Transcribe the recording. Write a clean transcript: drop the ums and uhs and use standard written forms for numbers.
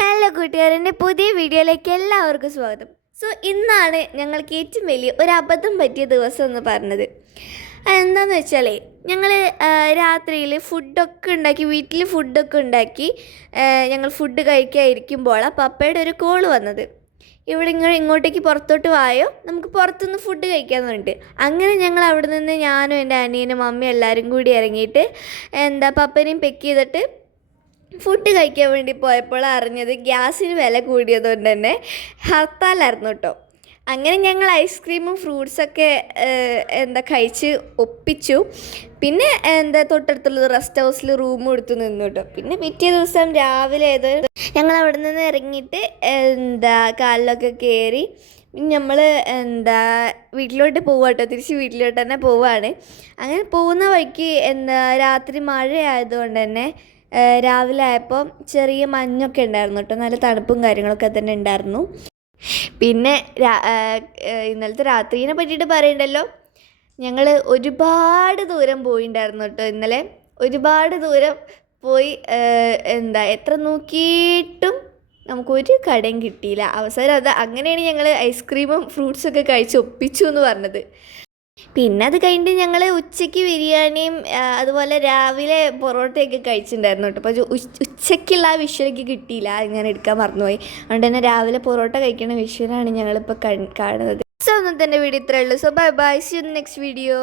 Hello കൂട്ടുകാരൻ്റെ പുതിയ വീഡിയോയിലേക്ക് എല്ലാവർക്കും സ്വാഗതം. ഇന്നാണ് ഞങ്ങൾക്ക് ഏറ്റവും വലിയ ഒരു അബദ്ധം പറ്റിയ ദിവസം എന്ന് പറഞ്ഞത്. എന്താണെന്ന് വെച്ചാൽ ഞങ്ങൾ രാത്രിയിൽ വീട്ടിൽ ഫുഡൊക്കെ ഉണ്ടാക്കി ഞങ്ങൾ ഫുഡ് കഴിക്കാതിരിക്കുമ്പോഴാണ് പപ്പയുടെ ഒരു കോൾ വന്നത്. ഇങ്ങോട്ടേക്ക് പുറത്തോട്ട് വായോ, നമുക്ക് പുറത്തുനിന്ന് ഫുഡ് കഴിക്കാമെന്ന് പറഞ്ഞിട്ട്. അങ്ങനെ ഞങ്ങൾ അവിടെ നിന്ന് ഞാനും എൻ്റെ അനിയനും അമ്മയും എല്ലാവരും കൂടി ഇറങ്ങിയിട്ട് പപ്പനെയും പിക്ക് ചെയ്തിട്ട് ഫുഡ് കഴിക്കാൻ വേണ്ടി പോയപ്പോൾ അറിഞ്ഞത് ഗ്യാസിന് വില കൂടിയതുകൊണ്ട് തന്നെ ഹർത്താലായിരുന്നു കേട്ടോ. അങ്ങനെ ഞങ്ങൾ ഐസ്ക്രീമും ഫ്രൂട്ട്സൊക്കെ കഴിച്ച് ഒപ്പിച്ചു. പിന്നെ തൊട്ടടുത്തുള്ള റെസ്റ്റ് ഹൗസിൽ റൂം എടുത്ത് നിന്നു കേട്ടോ. പിന്നെ പിറ്റേ ദിവസം രാവിലെ ഞങ്ങൾ അവിടെ നിന്ന് ഇറങ്ങിയിട്ട് കാലിലൊക്കെ കയറി നമ്മൾ വീട്ടിലോട്ട് പോവാട്ടോ. തിരിച്ച് വീട്ടിലോട്ട് തന്നെ പോവാണ്. അങ്ങനെ പോകുന്ന വഴിക്ക് രാത്രി മഴയായതുകൊണ്ട് തന്നെ രാവിലെ ആയപ്പോൾ ചെറിയ മഞ്ഞൊക്കെ ഉണ്ടായിരുന്നു കേട്ടോ. നല്ല തണുപ്പും കാര്യങ്ങളൊക്കെ തന്നെ ഉണ്ടായിരുന്നു. പിന്നെ ഇന്നലത്തെ രാത്രിനെ പറ്റിയിട്ട് പറയണ്ടല്ലോ, ഞങ്ങൾ ഒരുപാട് ദൂരം പോയിണ്ടായിരുന്നു കേട്ടോ. ഇന്നലെ ഒരുപാട് ദൂരം പോയി എത്ര നോക്കിയിട്ടും നമുക്കൊരു കടയും കിട്ടിയില്ല. അവസാനം അങ്ങനെയാണ് ഞങ്ങൾ ഐസ്ക്രീമും ഫ്രൂട്ട്സൊക്കെ കഴിച്ച് ഒപ്പിച്ചു എന്ന് പറഞ്ഞത്. പിന്നെ അത് കഴിഞ്ഞിട്ട് ഞങ്ങൾ ഉച്ചയ്ക്ക് ബിരിയാണിയും അതുപോലെ രാവിലെ പൊറോട്ടയൊക്കെ കഴിച്ചിട്ടുണ്ടായിരുന്നു കേട്ടോ. അപ്പോൾ ഉച്ചയ്ക്കുള്ള ആ വിഷ്വലേക്ക് കിട്ടിയില്ല, ഞാൻ എടുക്കാൻ മറന്നുപോയി. അതുകൊണ്ട് തന്നെ രാവിലെ പൊറോട്ട കഴിക്കുന്ന വിഷ്വലാണ് ഞങ്ങളിപ്പോൾ കാണുന്നത്. ഒന്നും തന്നെ വീഡിയോ ഇത്രയേ ഉള്ളൂ. Bye bye, see you in next video.